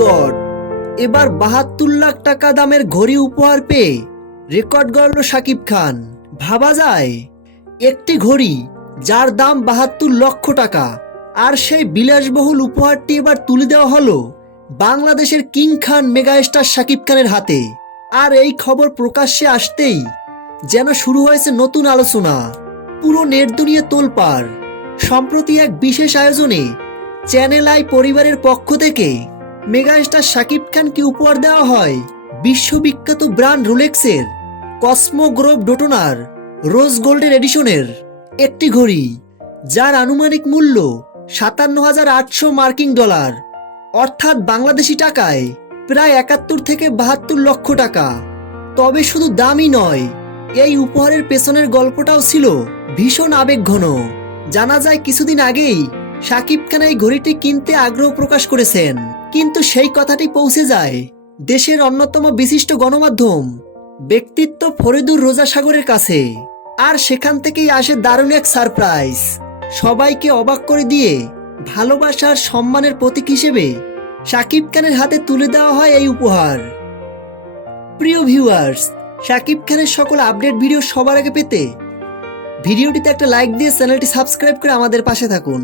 God, এবার ৭২ লাখ টাকা দামের ঘড়ি উপহার পেয়ে রেকর্ড গড়ল শাকিব খান। ভাবা যায়, একটি ঘড়ি যার দাম ৭২ লক্ষ টাকা, আর সেই বিলাসবহুল উপহারটি এবার তুলে দেওয়া হলো বাংলাদেশের কিং খান মেগাস্টার শাকিব খানের হাতে। আর এই খবর প্রকাশ্যে আসতেই যেন শুরু হয়েছে নতুন আলোচনা। পুরো নেট দুনিয়া তোলপাড়। সম্প্রতি এক বিশেষ আয়োজনে চ্যানেল আই পরিবারের পক্ষ থেকে মেগাস্টার শাকিব খানকে উপহার দেওয়া হয় বিশ্ববিখ্যাত ব্র্যান্ড রোলেক্সের কসমো গ্রোভ ডোটোনার রোজ গোল্ডের এডিশনের একটি ঘড়ি, যার আনুমানিক মূল্য ৫৭,৮০০ মার্কিন ডলার, অর্থাৎ বাংলাদেশি টাকায় প্রায় ৭১ থেকে ৭২ লক্ষ টাকা। তবে শুধু দামই নয়, এই উপহারের পেছনের গল্পটাও ছিল ভীষণ আবেগঘন। জানা যায়, কিছুদিন আগেই শাকিব খান এই ঘড়িটি কিনতে আগ্রহ প্রকাশ করেছেন, কিন্তু সেই কথাটি পৌঁছে যায় দেশের অন্যতম বিশিষ্ট গণমাধ্যম ব্যক্তিত্ব ফরিদুর রোজা সাগরের কাছে। আর সেখান থেকেই আসে দারুণ এক সারপ্রাইজ। সবাইকে অবাক করে দিয়ে ভালোবাসার সম্মানের প্রতীক হিসেবে শাকিব খানের হাতে তুলে দেওয়া হয় এই উপহার। প্রিয় ভিউয়ার্স, শাকিব খানের সকল আপডেট ভিডিও সবার আগে পেতে ভিডিওটিতে একটা লাইক দিয়ে চ্যানেলটি সাবস্ক্রাইব করে আমাদের পাশে থাকুন।